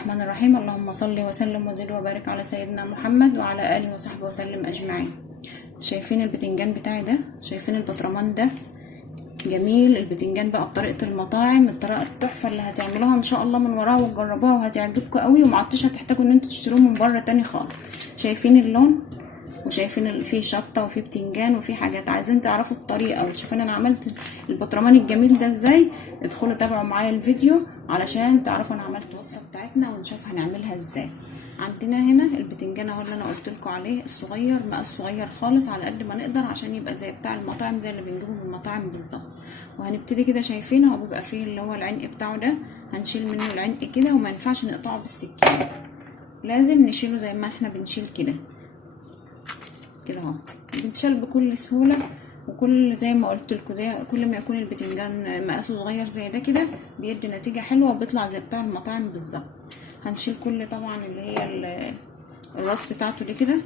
الرحمن الرحيم. اللهم صل وسلم وزد وبارك على سيدنا محمد وعلى آله وصحبه وسلم أجمعين. شايفين البتنجان بتاعي ده؟ شايفين البطرمان ده؟ جميل. البتنجان بقى بطريقة المطاعم، الطريقة التحفة اللي هتعملوها ان شاء الله من وراها وتجربوها وهتعجبكم قوي، ومعدتوش هتحتاجوا ان انتوا تشتروه من بره تاني خالص. شايفين اللون، وشايفين فيه شطه وفيه بتنجان وفيه حاجات. عايزين تعرفوا الطريقه وتشوفوا انا عملت البطرمان الجميل ده ازاي، ادخلوا تابعوا معايا الفيديو علشان تعرفوا انا عملت الوصفه بتاعتنا ونشوف هنعملها ازاي. عندنا هنا البتنجان اهو اللي انا قلت لكم عليه، الصغير، مقاس صغير خالص على قد ما نقدر عشان يبقى زي بتاع المطاعم، زي اللي بنجيبه من المطاعم بالظبط. وهنبتدي كده، شايفين هو بيبقى فيه اللي هو العنق بتاعه ده، هنشيل منه العنق كده، وما ينفعش نقطعه بالسكين، لازم نشيله زي ما احنا بنشيل كده كده اهو. بتشال بكل سهوله، وكل زي ما قلت لكم، زي كل ما يكون البتنجان مقاسه صغير زي ده كده بيدي نتيجه حلوه وبيطلع زي بتاع المطاعم بالظبط. هنشيل كل طبعا اللي هي الراس بتاعته دي كده.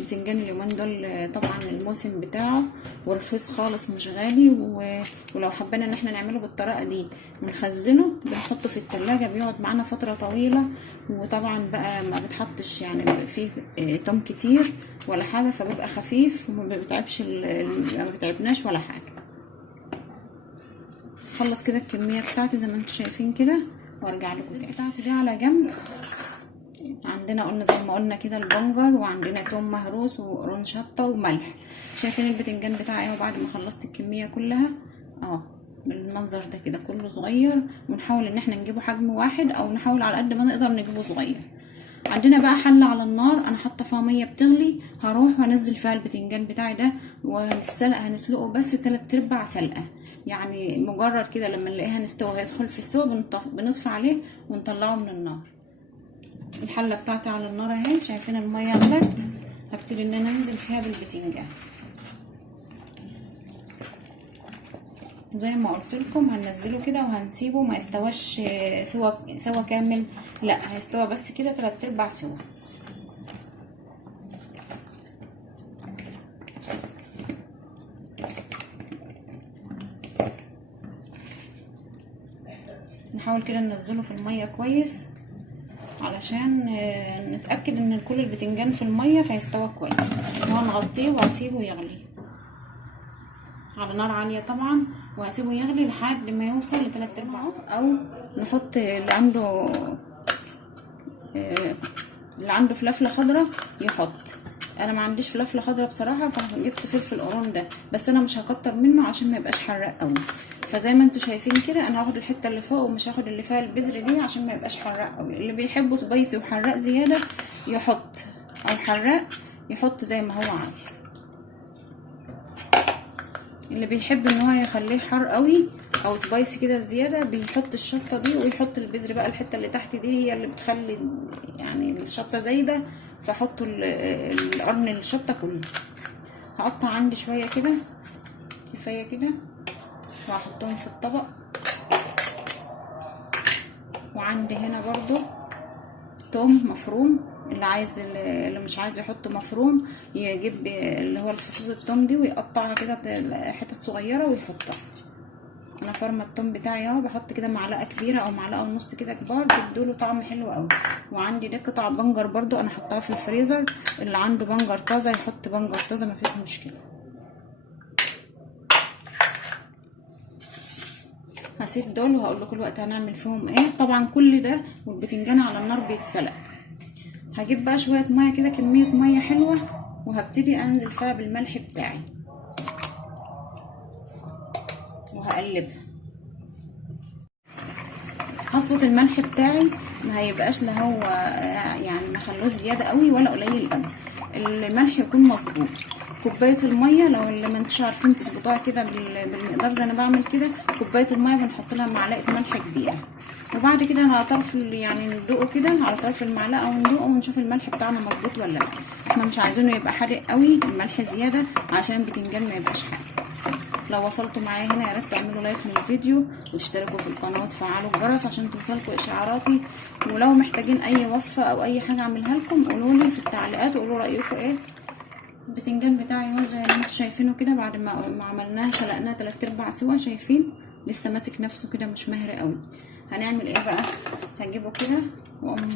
البتنجان اليومين دول طبعا الموسم بتاعه ورخيص خالص، مش غالي، ولو حبينا ان احنا نعمله بالطريقه دي بنخزنه، بنحطه في التلاجة بيقعد معانا فتره طويله. وطبعا بقى ما بتحطش يعني فيه توم كتير ولا حاجه، فبيبقى خفيف وما بيتعبش، ما بيتعبناش ولا حاجه. خلص كده الكميه بتاعتي زي ما انتم شايفين كده، وارجع لكم بتاعتي دي على جنب. عندنا قلنا زي ما قلنا كده البنجر، وعندنا توم مهروس وقرون شطه وملح. شايفين البتنجان بتاعي اهو بعد ما خلصت الكميه كلها اهو بالمنظر ده كده، كله صغير، ونحاول ان احنا نجيبه حجم واحد، او نحاول على قد ما نقدر نجيبه صغير. عندنا بقى حله على النار انا حاطه فيها ميه بتغلي، هروح وانزل فيها البتنجان بتاعي ده، هنسلقه بس 3/4 سلقه، يعني مجرد كده لما نلاقيها نستوى هيدخل في السوا بنطفي عليه ونطلعه من النار. الحله بتاعتي على النار اهي، شايفين الميه غلت، هبتدي ان انا انزل فيها بالبتنجان زي ما قلت لكم. هننزله كده وهنسيبه ما يستواش سوا كامل، لا هيستوى بس كده 3/4 سوا. نحاول كده ننزله في الميه كويس علشان نتاكد ان كل البتنجان في الميه فيستوى كويس. وهنغطيه وهسيبه يغلي على نار عاليه طبعا، وهسيبه يغلي لحد ما يوصل ل3/4 سوا. او نحط اللي عنده فلفله خضراء يحط. انا ما عنديش فلفله خضراء بصراحه، فجبت فلفل قرون ده، بس انا مش هكتر منه عشان ما يبقاش حراق قوي. فزي ما انتم شايفين كده انا هاخد الحته اللي فوق ومش هاخد اللي فيها البذر دي عشان ما يبقاش حراق قوي. اللي بيحبه سبايسي وحراق زياده يحط، او حراق يحط زي ما هو عايز. اللي بيحب ان هو يخليه حار قوي او سبايسي كده زياده بيحط الشطه دي، ويحط البذر بقى. الحته اللي تحت دي هي اللي بتخلي يعني الشطه زايده، فحطوا القرن الشطه كله. هقطع عندي شويه كده كفايه كده، وهحطهم في الطبق. وعندي هنا برضو توم مفروم، اللي مش عايز يحط مفروم يجيب اللي هو الفصوص التوم دي ويقطعها كده حتت صغيره ويحطها. انا فرمه التوم بتاعي اهو، بحط كده معلقه كبيره او معلقه ونص كده كبار، بيدوله طعم حلو قوي. وعندي ده قطع بنجر برضو انا حطاها في الفريزر، اللي عنده بنجر طازه يحط بنجر طازه مفيش مشكله. هسيب دول وهقول لكم الوقت هنعمل فيهم ايه. طبعا كل ده والبتنجان على النار بيتسلق. هجيب بقى شويه ميه كده، كميه ميه حلوه، وهبتدي انزل فيها بالملح بتاعي وهقلبها. هظبط الملح بتاعي، ما هيبقاش لا هو يعني ما خلوش زياده قوي ولا قليل قوي، الملح يكون مظبوط. كوبايه الميه لو اللي ما انتوش عارفين تظبطوها كده بالمقدار زي انا بعمل كده، كوبايه الميه بنحط لها معلقه ملح كبيره. وبعد كده على طرف يعني ندوقه كده على طرف المعلقه وندوقه ونشوف الملح بتاعنا مظبوط ولا لا. احنا مش عايزينه يبقى حادق قوي، الملح زياده عشان البتنجان ما يبقاش حادق. لو وصلتوا معايا هنا يا ريت تعملوا لايك للفيديو وتشتركوا في القناه وتفعلوا الجرس عشان توصلكوا اشعاراتي. ولو محتاجين اي وصفه او اي حاجه اعملها لكم قولوا لي في التعليقات وقولوا رايكم ايه، البتنجان بتاعي اهو زي ما انتوا شايفينه كده، بعد ما عملناه سلقناه 3/4 سوا، شايفين لسه ماسك نفسه كده، مش مهري قوي. هنعمل ايه بقى؟ هجيبه كده واقوم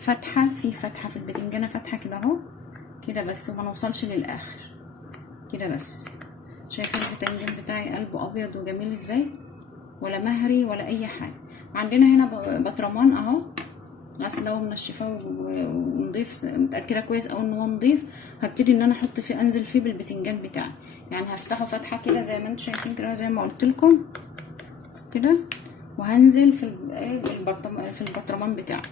فاتحه في البتنجانه، فاتحه كده اهو كده بس، وما نوصلش للاخر كده بس. شايفين البتنجان بتاعي قلبه ابيض وجميل ازاي، ولا مهري ولا اي حاجه. عندنا هنا بطرمان اهو غسله ومنشفاه ونضيف، متاكده كويس او ان هو نضيف. هبتدي ان انا احط فيه، انزل فيه بالبتنجان بتاعي، يعني هفتحه فتحه كده زي ما انتم شايفين كده، زي ما قلت لكم كده، وهنزل في البطرمان بتاعي.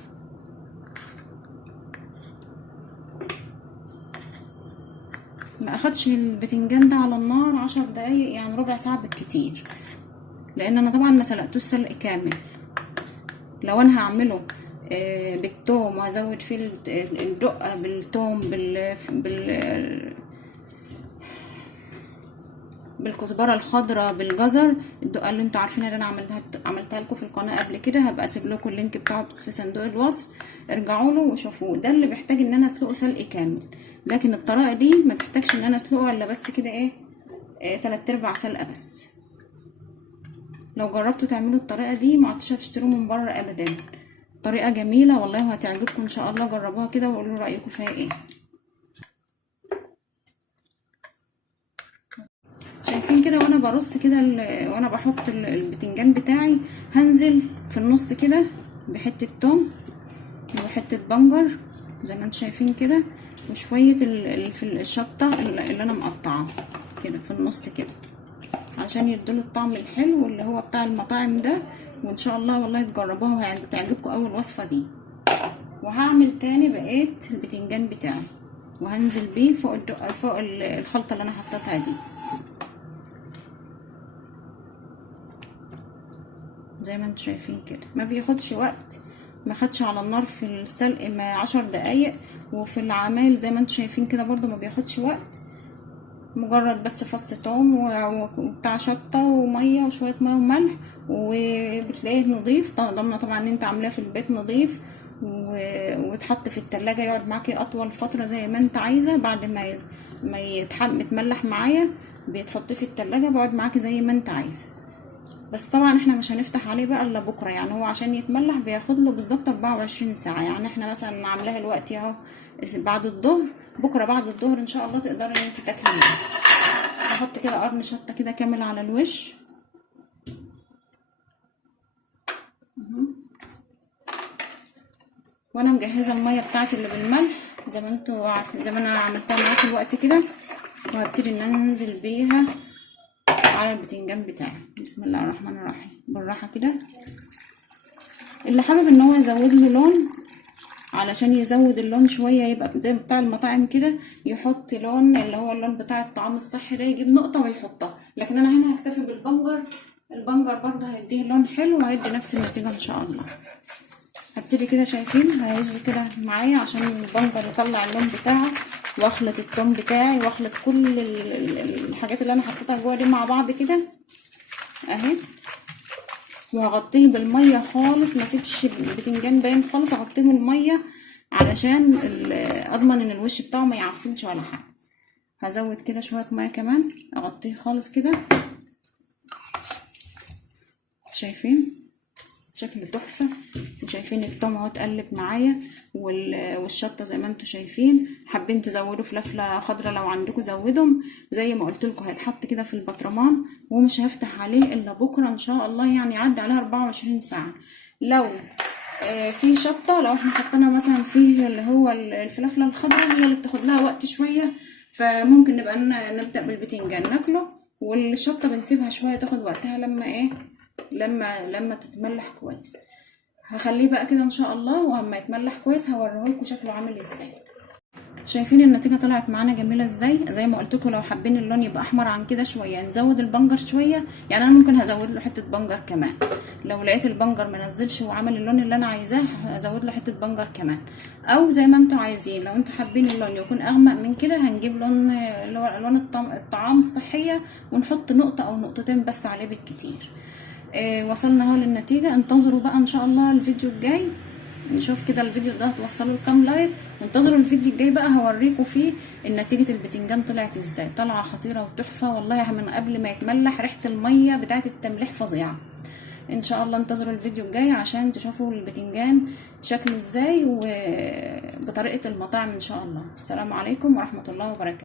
ما اخدش البتنجان ده على النار 10 دقايق، يعني ربع ساعه بالكتير، لان انا طبعا ما سلقتوش سلق كامل. لو انا هعمله بالثوم وهزود فيه الدقه بالثوم بالكزبره الخضراء بالجزر، الدقه اللي انتوا عارفينها، اللي انا عملتها لكم في القناه قبل كده، هبقى اسيب لكم اللينك بتاعه بس في صندوق الوصف، ارجعوا له وشوفوه. ده اللي بيحتاج ان انا اسلقه سلق كامل، لكن الطريقه دي ما تحتاجش ان انا اسلقه الا بس كده ايه 3/4 سلقه بس. لو جربتوا تعملوا الطريقه دي ما عدتوش هتشتروه من بره ابدا، طريقه جميله والله وهتعجبكم ان شاء الله. جربوها كده وقولوا رايكم فيها ايه. شايفين كده وانا برص كده وانا بحط البتنجان بتاعي، هنزل في النص كده بحته توم وحته بنجر زي ما انتم شايفين كده، وشويه الشطه اللي انا مقطعاها كده في النص كده، عشان يدوله الطعم الحلو اللي هو بتاع المطاعم ده. وان شاء الله والله تجربوها وهتعجبكم اول وصفه دي. وهعمل تاني بقيت البتنجان بتاعي، وهنزل بيه فوق الخلطه اللي انا حطيتها دي زي ما انتم شايفين كده. ما بياخدش وقت، ما خدش على النار في السلق ما 10 دقايق، وفي العمايل زي ما انتم شايفين كده برضو ما بياخدش وقت، مجرد بس فص توم وبتاع شطه وميه وشويه ميه وملح، وبتلاقيه نضيف ضمنه طبعا ان انت عاملاه في البيت نضيف، وتحط في التلاجة يقعد معاكي اطول فتره زي ما انت عايزه. بعد ما يتملح معايا بتحطيه في التلاجة بيقعد معاكي زي ما انت عايزه. بس طبعا احنا مش هنفتح عليه بقى الا بكره، يعني هو عشان يتملح بياخد له بالظبط 24 ساعه. يعني احنا مثلا عاملاها دلوقتي اهو بعد الظهر، بكره بعد الظهر ان شاء الله تقدري ان انت تاكلي منه. هحط كده قرن شطه كده كامل على الوش، وانا مجهزه الميه بتاعتي اللي بالملح زي ما انتوا عارفين، زي ما انا عملتها معاكم دلوقتي كده. وهبتدي ان انا انزل بيها على البتنجان بتاعي. بسم الله الرحمن الرحيم، بالراحه كده. اللي حابب ان هو يزود له لون، علشان يزود اللون شويه يبقى زي بتاع المطاعم كده، يحط لون اللي هو اللون بتاع الطعام الصحي ده، يجيب نقطه ويحطها. لكن انا هنا هكتفي بالبنجر، البنجر برضه هيديه لون حلو وهيدي نفس النتيجه ان شاء الله. هبتدي كده شايفين هيهزوا كده معايا عشان البنجر يطلع اللون بتاعه، واخلط التوم بتاعي واخلط كل الحاجات اللي انا حطيتها جوه دي مع بعض كده اهي. وهغطيه بالميه خالص، ما اسيبش البتنجان باين خالص، هغطيه بالميه علشان اضمن ان الوش بتاعه ما يعفنش ولا حاجه. هزود كده شويه ميه كمان، اغطيه خالص كده. شايفين شكل تحفه، وشايفين التوم اهو اتقلب معايا والشطه زي ما انتم شايفين. حابين تزودوا فلفله خضراء لو عندكم زودهم، زي ما قلت لكم هيتحط كده في البطرمان، ومش هفتح عليه الا بكره ان شاء الله، يعني يعدي عليها 24 ساعه. لو في شطه، لو احنا حطينا مثلا فيه اللي هو الفلفله الخضراء، هي اللي بتاخد لها وقت شويه، فممكن نبقى نبدا بالبتنجان ناكله، والشطه بنسيبها شويه تاخد وقتها لما ايه لما تتملح كويس. هخليه بقى كده ان شاء الله، واما يتملح كويس هوريهولكوا شكله عامل ازاي. شايفين النتيجه طلعت معانا جميله ازاي. زي ما قلت لكم لو حابين اللون يبقى احمر عن كده شويه نزود البنجر شويه، يعني انا ممكن هزود له حته بنجر كمان. لو لقيت البنجر منزلش وعمل اللون اللي انا عايزاه هزود له حته بنجر كمان، او زي ما انتوا عايزين. لو انتوا حابين اللون يكون اغمق من كده هنجيب لون اللي هو الوان الطعام الصحيه، ونحط نقطه او نقطتين بس عليه بالكتير. وصلنا اهو للنتيجه. انتظروا بقى ان شاء الله الفيديو الجاي نشوف كده الفيديو ده هتوصلوا لكام لايك. وانتظروا الفيديو الجاي بقى هوريكم فيه نتيجة البتنجان طلعت ازاي. طلعة خطيرة وتحفة والله، من قبل ما يتملح ريحة المية بتاعت التمليح فظيعة. ان شاء الله انتظروا الفيديو الجاي عشان تشوفوا البتنجان شكله ازاي وبطريقة المطاعم ان شاء الله. السلام عليكم ورحمة الله وبركاته.